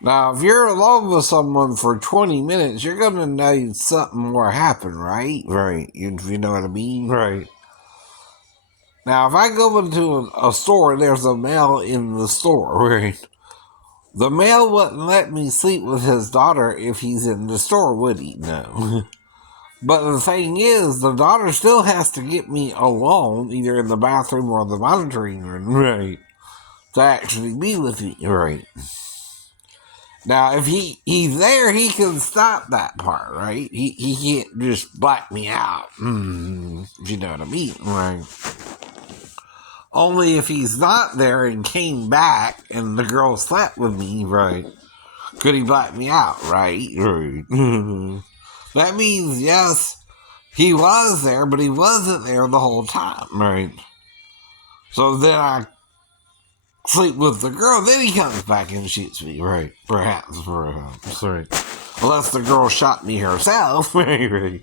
Now, if you're alone with someone for 20 minutes, you're going to know something more happened, right? Right. If you know what I mean? Right. Now, if I go into a store and there's a male in the store, right? The male wouldn't let me sleep with his daughter if he's in the store, would he? No. But the thing is, the daughter still has to get me alone, either in the bathroom or the monitoring room, right? To actually be with me, right? Now, if he's there, he can stop that part, right? He can't just black me out, if you know what I mean, right? Only if he's not there and came back and the girl slept with me, right? Could he black me out, right? Right. That means, yes, he was there, but he wasn't there the whole time, right? So then I sleep with the girl, then he comes back and shoots me, right? Perhaps, right. Unless the girl shot me herself, right?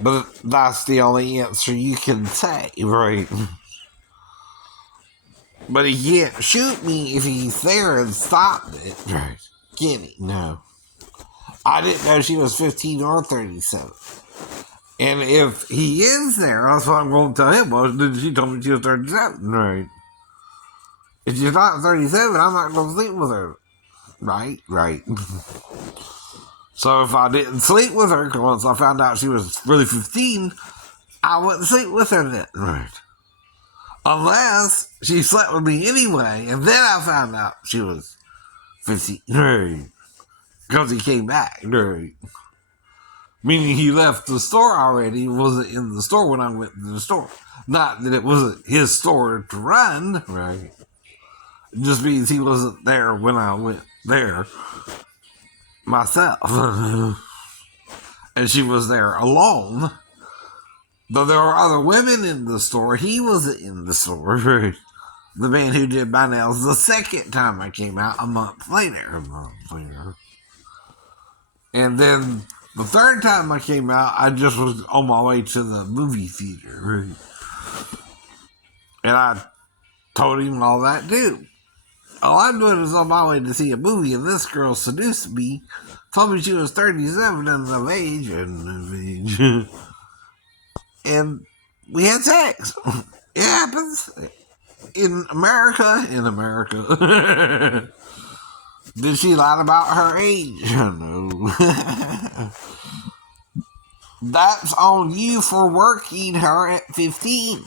But that's the only answer you can say, right? But he can't shoot me if he's there and stop it, right? Can he? No. I didn't know she was 15 or 37. And if he is there, that's what I'm going to tell him. Well, she told me she was 37, right? If she's not 37, I'm not going to sleep with her. Right? Right. So if I didn't sleep with her, because once I found out she was really 15, I wouldn't sleep with her then. Right. Unless she slept with me anyway, and then I found out she was 15. Right. Because he came back. Right. Meaning he left the store already, wasn't in the store when I went to the store. Not that it wasn't his store to run, right? It just means he wasn't there when I went there myself. And she was there alone. Though there were other women in the store, he wasn't in the store. Right? The man who did my nails the second time I came out a month later. And then the third time I came out, I just was on my way to the movie theater. Right? And I told him all that too. All I'm doing is on my way to see a movie, and this girl seduced me, told me she was 37 and of age, and we had sex. It happens. In America. Did she lie about her age? No. That's on you for working her at 15.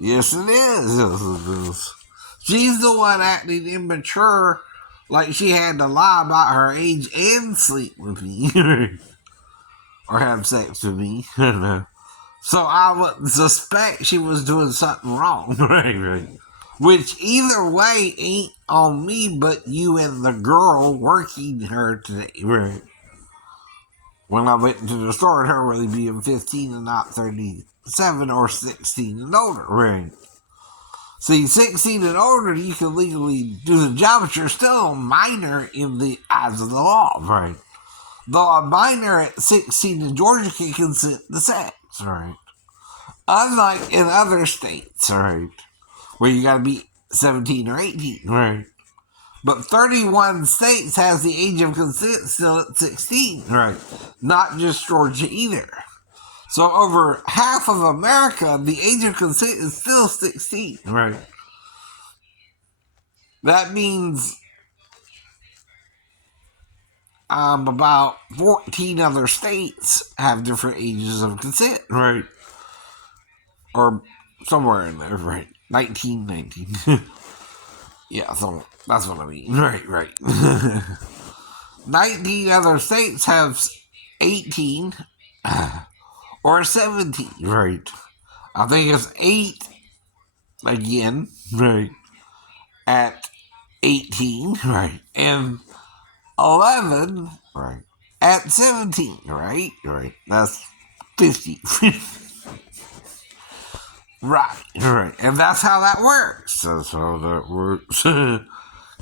Yes, it is. She's the one acting immature, like she had to lie about her age and sleep with me. Or have sex with me. I don't know. So I would suspect she was doing something wrong. Right. Which either way ain't on me, but you and the girl working her today. Right. When I went into the store and her really being 15 and not 37 or 16 and older. Right. See, 16 and older, you can legally do the job, but you're still a minor in the eyes of the law. Right. Though a minor at 16 in Georgia can consent to sex. Right. Unlike in other states, right, where you gotta be 17 or 18, right? But 31 states has the age of consent still at 16, right? Not just Georgia either. So over half of America, the age of consent is still 16, right? That means about 14 other states have different ages of consent, right? Or somewhere in there, right? 19. Yeah, so that's what I mean. Right. 19 other states have 18 or 17. Right. I think it's 8 again. Right. At 18. Right. And 11. Right. At 17. Right. That's 50. Right. And that's how that works.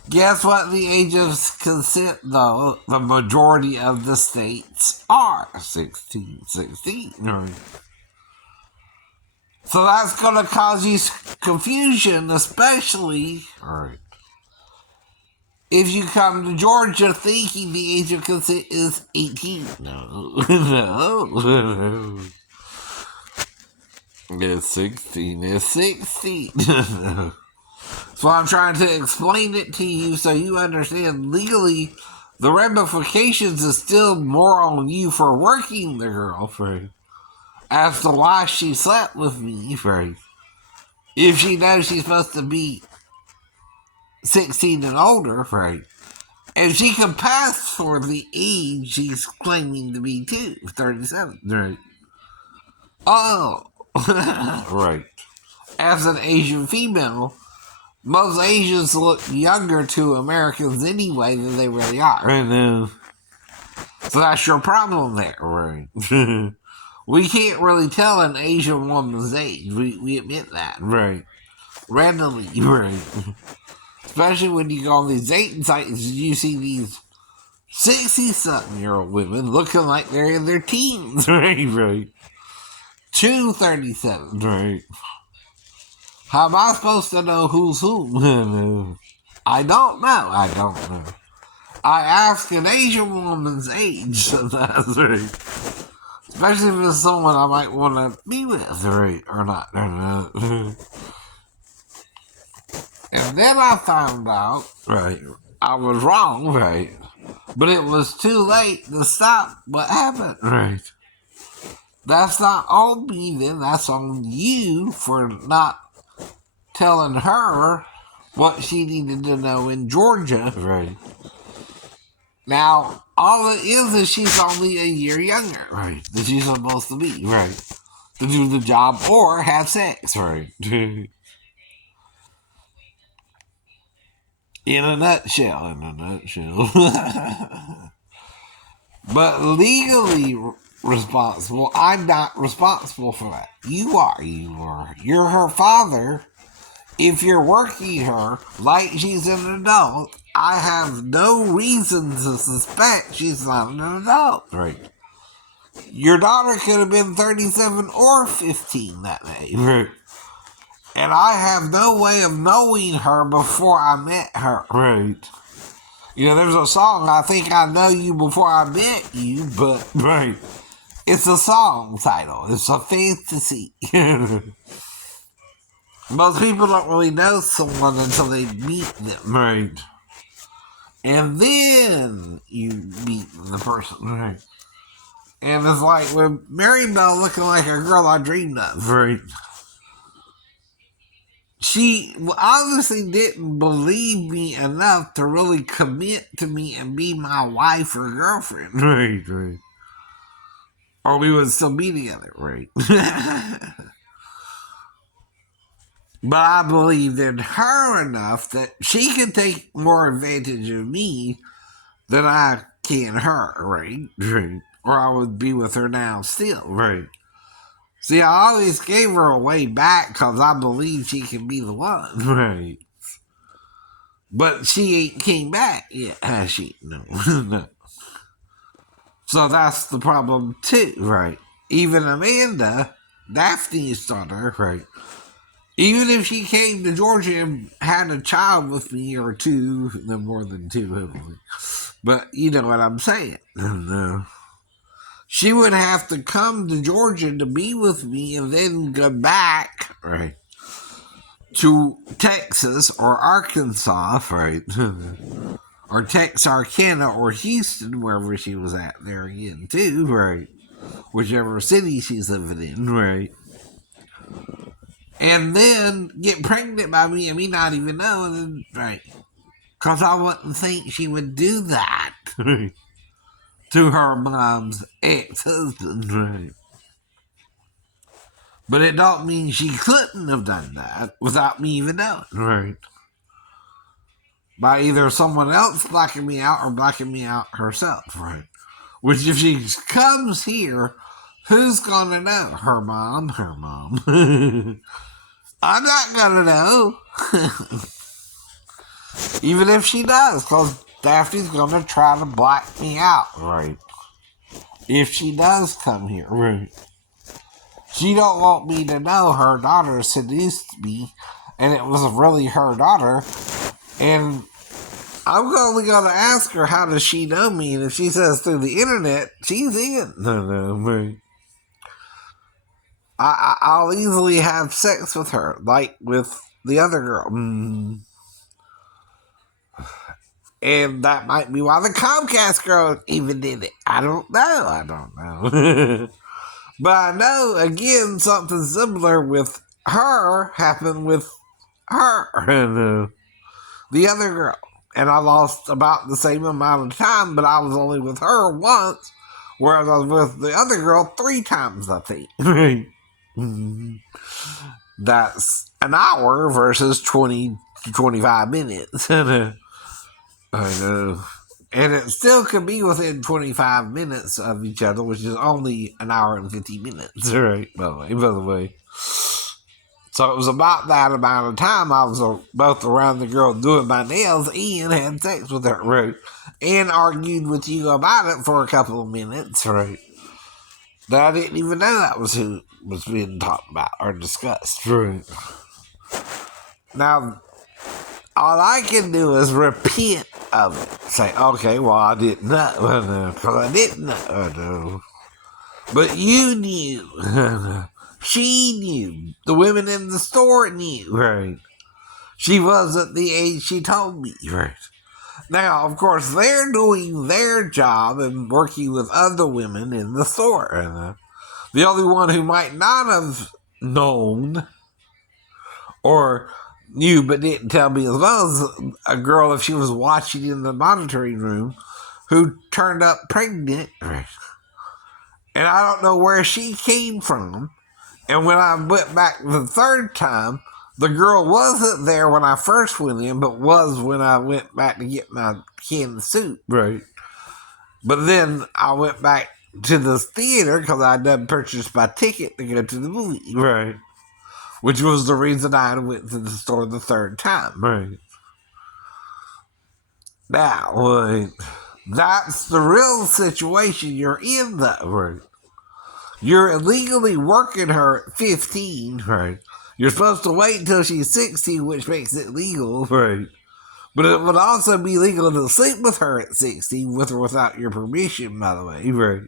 Guess what the age of consent, though? The majority of the states are 16. Right. So that's going to cause you confusion, especially, right, if you come to Georgia thinking the age of consent is 18. No, no. It's 16. It's 16. So I'm trying to explain it to you so you understand legally the ramifications is still more on you for working the girlfriend as to why she slept with me first. If she knows she's supposed to be 16 and older, right? And she can pass for the age she's claiming to be too, 37, right? Oh, right. As an Asian female, most Asians look younger to Americans anyway than they really are. So that's your problem there, right? We can't really tell an Asian woman's age. We admit that, right? Randomly, right? Especially when you go on these dating sites, you see these 60-something-year-old women looking like they're in their teens, right? Right. 237, right? How am I supposed to know who's who? I don't know. I don't know. I ask an Asian woman's age sometimes, right? Especially if it's someone I might want to be with, right? Or not. And then I found out, right, I was wrong, right? But it was too late to stop what happened, right? That's not on me then, that's on you for not telling her what she needed to know in Georgia, right? Now, all it is she's only a year younger, right? Than she's supposed to be, right? To do the job or have sex, right? In a nutshell. But legally responsible, I'm not responsible for that. You are. You're her father. If you're working her like she's an adult, I have no reason to suspect she's not an adult. Right. Your daughter could have been 37 or 15 that day. Right. And I have no way of knowing her before I met her. Right. You know, there's a song, I think I know you before I met you, but right. It's a song title. It's a fantasy. Most people don't really know someone until they meet them. Right. And then you meet the person. Right. And it's like with Mary Bell looking like a girl I dreamed of. Right. She obviously didn't believe me enough to really commit to me and be my wife or girlfriend. Right, right. Or we would still be together, right? But I believed in her enough that she could take more advantage of me than I can her, right? Right. Or I would be with her now still, right? See, I always gave her a way back because I believe she can be the one, right? But she ain't came back yet, has she? No. No. So that's the problem too, right? Even Amanda, Daphne's daughter, right? Even if she came to Georgia and had a child with me or two, no more than two, hopefully. But you know what I'm saying. No. She would have to come to Georgia to be with me and then go back, right, to Texas or Arkansas, right, or Texarkana or Houston, wherever she was at there again, too, right, whichever city she's living in, right, and then get pregnant by me and me not even know, and then, right, because I wouldn't think she would do that, right, to her mom's ex-husband, right. But it don't mean she couldn't have done that without me even knowing, right. By either someone else blocking me out or blocking me out herself, right. Which if she comes here, who's gonna know? Her mom. I'm not gonna know. Even if she does, because Daphne's gonna try to block me out, right. If she does come here, right. She don't want me to know her daughter seduced me, and it was really her daughter, and I'm only going to ask her, how does she know me? And if she says through the internet, she's in. No. I'll easily have sex with her, like with the other girl. And that might be why the Comcast girl even did it. I don't know. But I know, again, something similar with her happened with her and the other girl. And I lost about the same amount of time, but I was only with her once, whereas I was with the other girl 3 times, I think. That's an hour versus 20 to 25 minutes. I know. And it still could be within 25 minutes of each other, which is only an hour and 50 minutes. Right, by the way. So it was about that amount of time I was both around the girl doing my nails and had sex with her, right? And argued with you about it for a couple of minutes, right? That I didn't even know that was who was being talked about or discussed, right? Now, all I can do is repent of it. Say, okay, well, I didn't know, because I didn't know. But you knew. She knew. The women in the store knew, right? She was at the age she told me, right? Now, of course, they're doing their job and working with other women in the store. And the only one who might not have known or knew but didn't tell me as well as a girl, if she was watching in the monitoring room, who turned up pregnant. Right? And I don't know where she came from. And when I went back the 3rd time, the girl wasn't there when I first went in, but was when I went back to get my canned soup. Right. But then I went back to the theater because I done purchased my ticket to go to the movie. Right. Which was the reason I went to the store the 3rd time. Right. Now, that's the real situation you're in, though. Right. You're illegally working her at 15. Right. You're supposed to wait until she's 16, which makes it legal. Right. But it would also be legal to sleep with her at 16, with or without your permission, by the way. Right.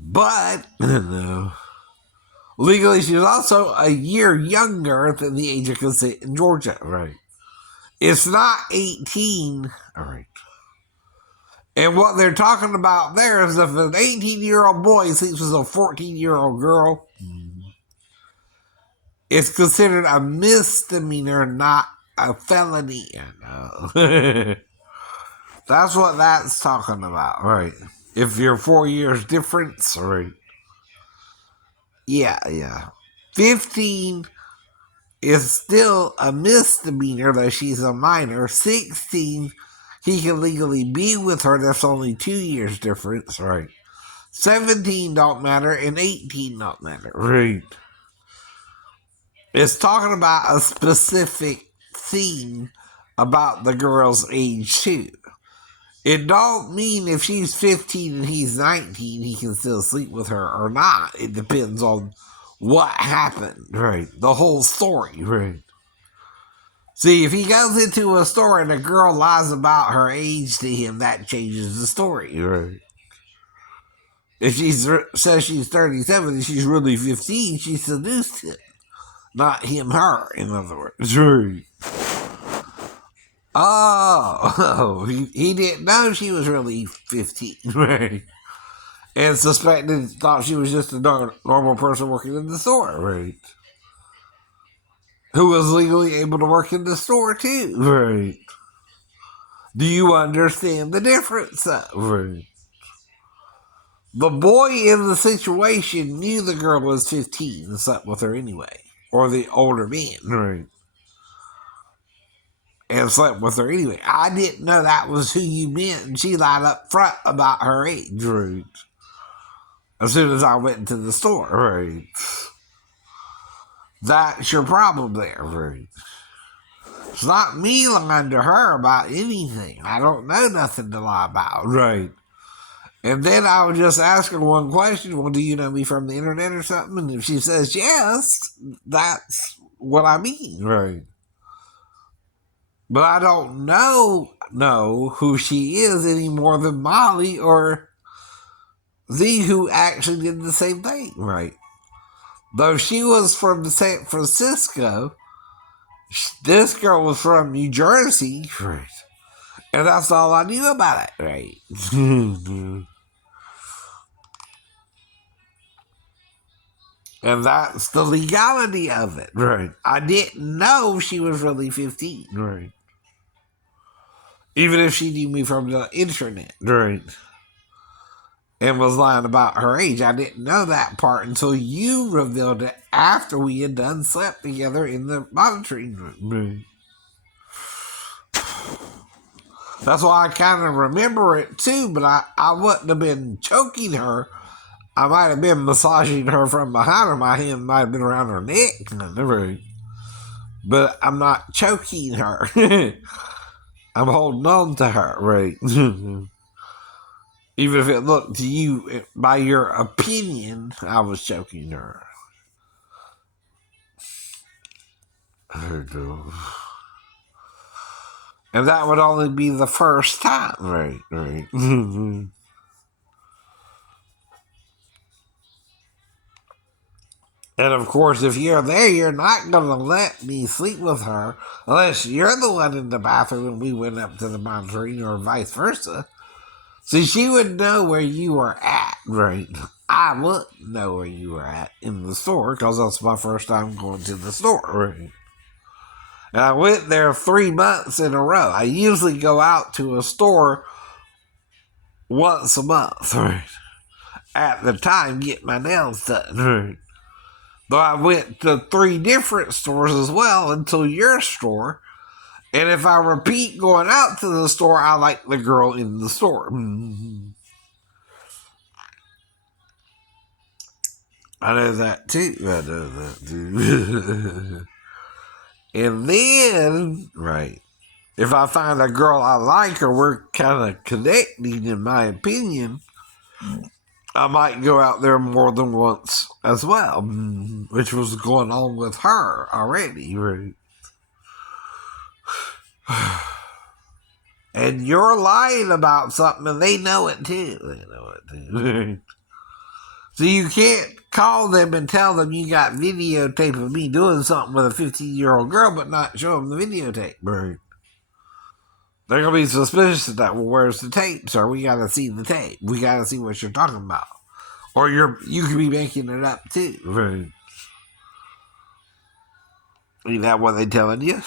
But, no. Legally, she's also a year younger than the age of consent in Georgia. Right. It's not 18. All right. And what they're talking about there is if an 18-year-old boy sleeps with a 14-year-old girl, it's considered a misdemeanor, not a felony. That's what that's talking about, right? If you're 4 years difference, right? Yeah. 15 is still a misdemeanor, though she's a minor. 16, he can legally be with her. That's only 2 years difference, right? 17 don't matter, and 18 don't matter, right? It's talking about a specific thing about the girl's age, too. It don't mean if she's 15 and he's 19, he can still sleep with her or not. It depends on what happened, right? The whole story, right? See, if he goes into a store and a girl lies about her age to him, that changes the story, right? If she says she's 37 and she's really 15, she seduced him. Not him, her, in other words. Right. Oh, he didn't know she was really 15. Right. And thought she was just a normal person working in the store. Right. Who was legally able to work in the store, too. Right. Do you understand the difference? Right. The boy in the situation knew the girl was 15 and slept with her anyway. Or the older man. Right. And slept with her anyway. I didn't know that was who you meant, and she lied up front about her age, right? As soon as I went into the store, right? That's your problem there, right? It's not me lying to her about anything. I don't know nothing to lie about, right? And then I would just ask her one question. Well, do you know me from the internet or something? And if she says yes, that's what I mean, right? But I don't know who she is any more than Molly or Z, who actually did the same thing, right? Though she was from San Francisco, this girl was from New Jersey, right? And that's all I knew about it, right? And that's the legality of it, right? I didn't know she was really 15, right? Even if she knew me from the internet, right? And was lying about her age. I didn't know that part until you revealed it after we had done slept together in the monitoring room. That's why I kind of remember it too, but I wouldn't have been choking her. I might have been massaging her from behind her. My hand might have been around her neck. But I'm not choking her. I'm holding on to her, right? Even if it looked to you, by your opinion, I was choking her. And that would only be the first time, right. And of course, if you're there, you're not going to let me sleep with her unless you're the one in the bathroom and we went up to the monitoring or vice versa. So she would know where you were at, right? I wouldn't know where you were at in the store because that's my first time going to the store, right? And I went there 3 months in a row. I usually go out to a store once a month, right? At the time, get my nails done, right? Though I went to 3 different stores as well until your store. And if I repeat going out to the store, I like the girl in the store. I know that too. I know that too. And then, right, if I find a girl I like or we're kind of connecting, in my opinion, I might go out there more than once as well, which was going on with her already, right? And you're lying about something and they know it too. They know it too. So you can't call them and tell them you got videotape of me doing something with a 15-year-old girl, but not show them the videotape, right? They're gonna be suspicious of that. Well, where's the tape, sir? We gotta see the tape. We gotta see what you're talking about. Or you could be making it up too, right? Ain't that what they telling you?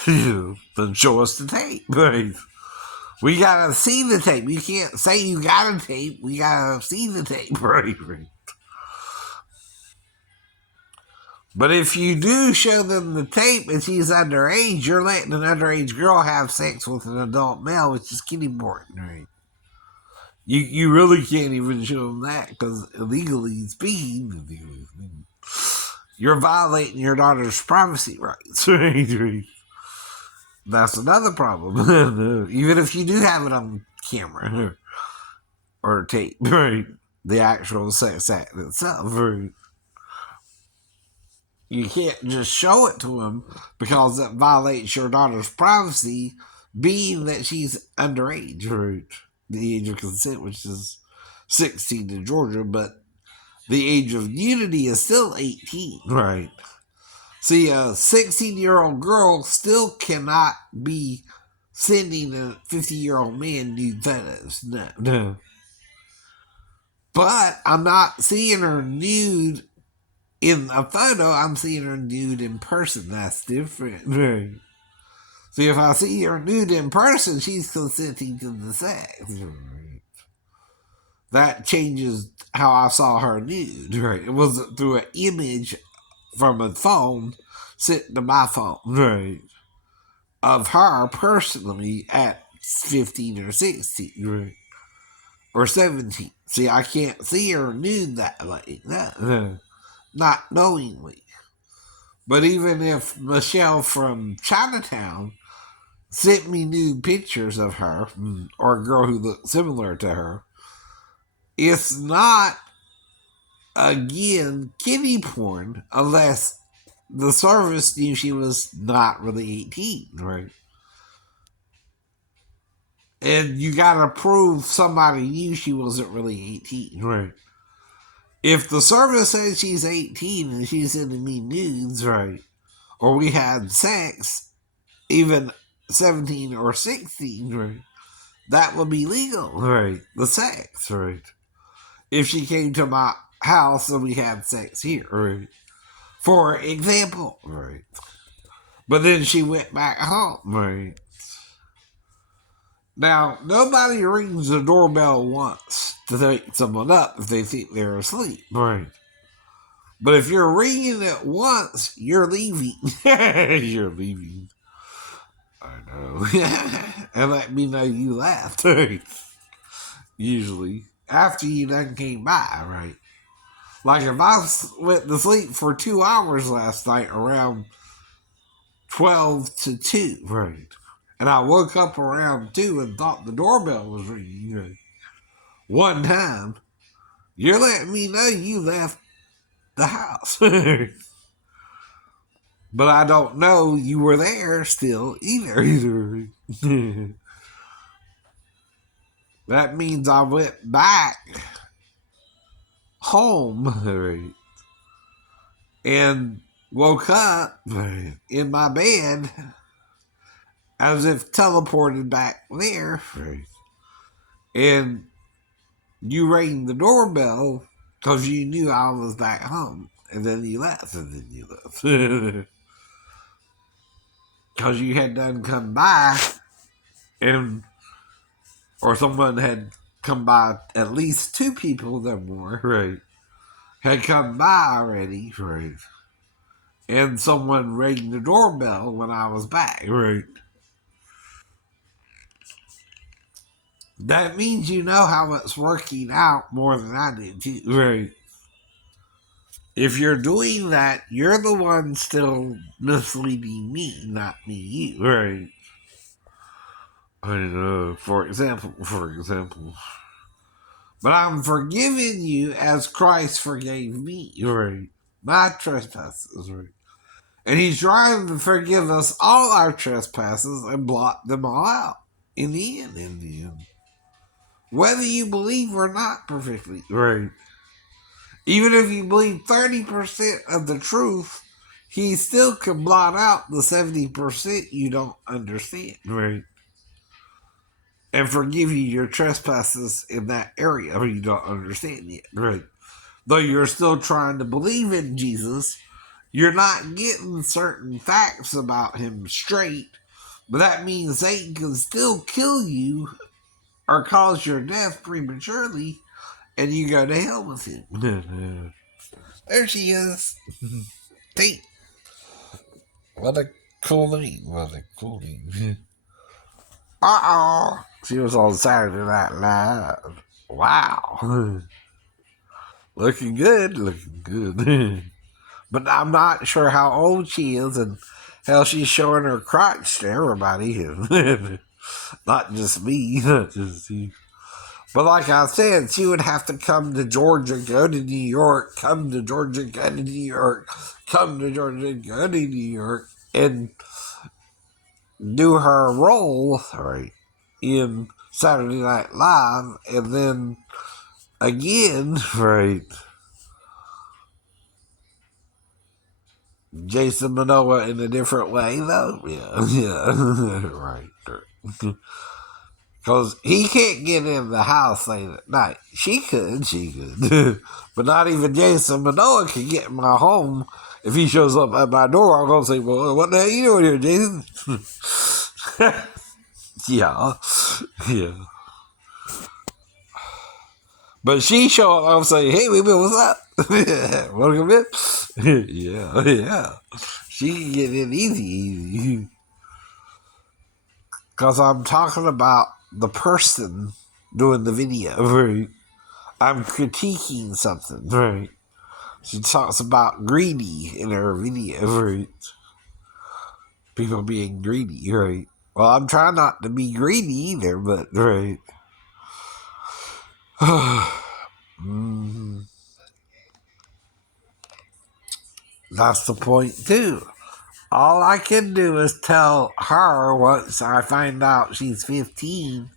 Then show us the tape, right? We gotta see the tape. You can't say you got a tape. We gotta see the tape, right? But if you do show them the tape and she's underage, you're letting an underage girl have sex with an adult male, which is kittyborn, right? You really can't even show them that because illegally speaking, you're violating your daughter's privacy rights, right? That's another problem. Even if you do have it on camera or tape, right? The actual sex act itself, right? You can't just show it to him because it violates your daughter's privacy, being that she's underage, right? The age of consent, which is 16 in Georgia, but the age of nudity is still 18, right? See, a 16-year-old girl still cannot be sending a 50-year-old man nude photos. No. But I'm not seeing her nude in a photo. I'm seeing her nude in person. That's different. Right. See, if I see her nude in person, she's consenting to the sex. Right. That changes how I saw her nude. Right. It wasn't through an image from a phone sitting to my phone. Right. Of her personally at 15 or 16. Right. Or 17. See, I can't see her nude that way. No. Not knowingly. But even if Michelle from Chinatown sent me nude pictures of her, or a girl who looked similar to her, it's not, again, kitty porn unless the service knew she was not really 18, right? And you gotta prove somebody knew she wasn't really 18. Right. If the service says she's 18 and she's sending me nudes, right, or we had sex, even 17 or 16, right, that would be legal, right? The sex, right? If she came to my house and we had sex here, right? For example, right? But then she went back home, right? Now, nobody rings the doorbell once to wake someone up if they think they're asleep, right? But if you're ringing it once, you're leaving. You're leaving. I know. And let me know you left. Usually. After you done came by, right? Like if I went to sleep for 2 hours last night around 12 to 2, right? And I woke up around 2 and thought the doorbell was ringing, right? One time, you're letting me know you left the house. But I don't know you were there still either. That means I went back home, right, and woke up in my bed as if teleported back there. Right. And you rang the doorbell because you knew I was back home. And then you left, and then you left. Because you had done come by, and or someone had come by, at least 2 people or more, right, had come by already, right, and someone rang the doorbell when I was back, right. That means you know how it's working out more than I did, too, right. If you're doing that, you're the one still misleading me, not me, you, right. I know, for example. But I'm forgiving you as Christ forgave me, right? My trespasses, right? And he's trying to forgive us all our trespasses and blot them all out. In the end. Whether you believe or not perfectly, right? Even if you believe 30% of the truth, he still can blot out the 70% you don't understand, right? And forgive you your trespasses in that area where you don't understand yet, right? Though you're still trying to believe in Jesus, you're not getting certain facts about him straight, but that means Satan can still kill you or cause your death prematurely, and you go to hell with him. There she is. Tate. What a cool name. What a cool name. Uh-oh. She was on Saturday Night Live. Wow. Looking good. But I'm not sure how old she is and how she's showing her crotch to everybody. Not just me, not just you. But like I said, she would have to come to Georgia, go to New York, come to Georgia, go to New York, come to Georgia, go to New York, and do her role, right, in Saturday Night Live, and then again, right, Jason Momoa in a different way, though. Yeah, right. Because he can't get in the house late at night. She could. But not even Jason Momoa can get in my home. If he shows up at my door, I'm going to say, well, what the hell are you doing here, Jason? Yeah. But she show up, I'm saying, hey, baby, what's up? Welcome in. Yeah. She can get in easy. Because I'm talking about the person doing the video, right? I'm critiquing something, right? She talks about greedy in her video, right? People being greedy, right? Well, I'm trying not to be greedy either, but, right. That's the point, too. All I can do is tell her once I find out she's 15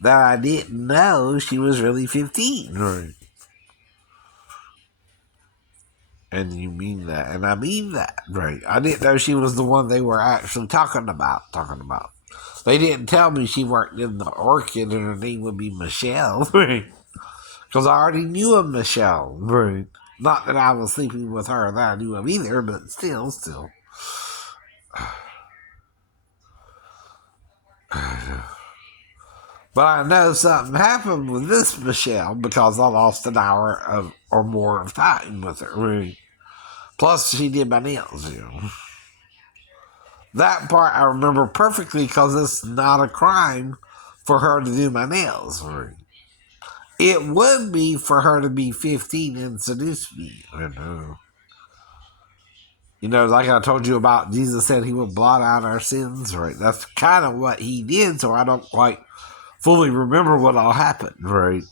that I didn't know she was really 15. Right. And you mean that, and I mean that, right? I didn't know she was the one they were actually talking about. They didn't tell me she worked in the Orchid and her name would be Michelle, right? Because I already knew a Michelle, right? Not that I was sleeping with her that I knew of either, but still. But I know something happened with this Michelle because I lost an hour or more of time with her, right? Plus, she did my nails, That part I remember perfectly because it's not a crime for her to do my nails. It would be for her to be 15 and seduce me. I know. Like I told you about, Jesus said he would blot out our sins, right? That's kind of what he did, so I don't quite fully remember what all happened, right?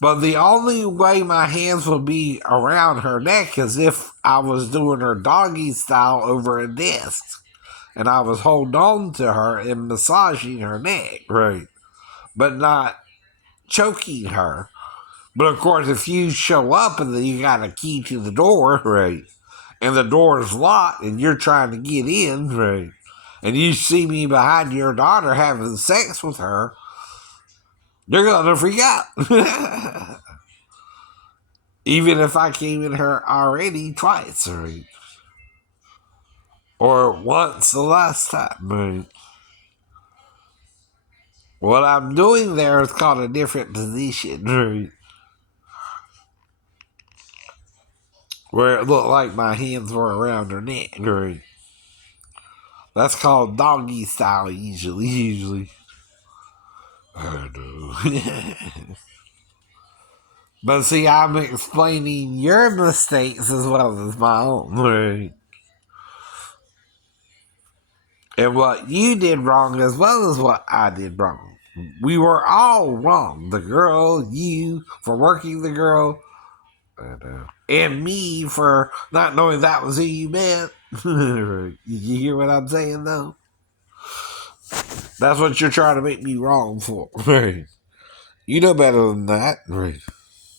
But the only way my hands would be around her neck is if I was doing her doggy style over a desk. And I was holding on to her and massaging her neck, right? But not choking her. But of course, if you show up and then you got a key to the door, right? And the door is locked and you're trying to get in, right? And you see me behind your daughter having sex with her, you're going to freak out. Even if I came in her already twice, right? Or once the last time, right? What I'm doing there is called a different position, right? Where it looked like my hands were around her neck, right? That's called doggy style usually. I know. But see, I'm explaining your mistakes as well as my own, right? And what you did wrong as well as what I did wrong. We were all wrong. The girl, you, for working the girl, and me for not knowing that was who you meant. Right. You hear what I'm saying, though? That's what you're trying to make me wrong for. Right. You know better than that. Right.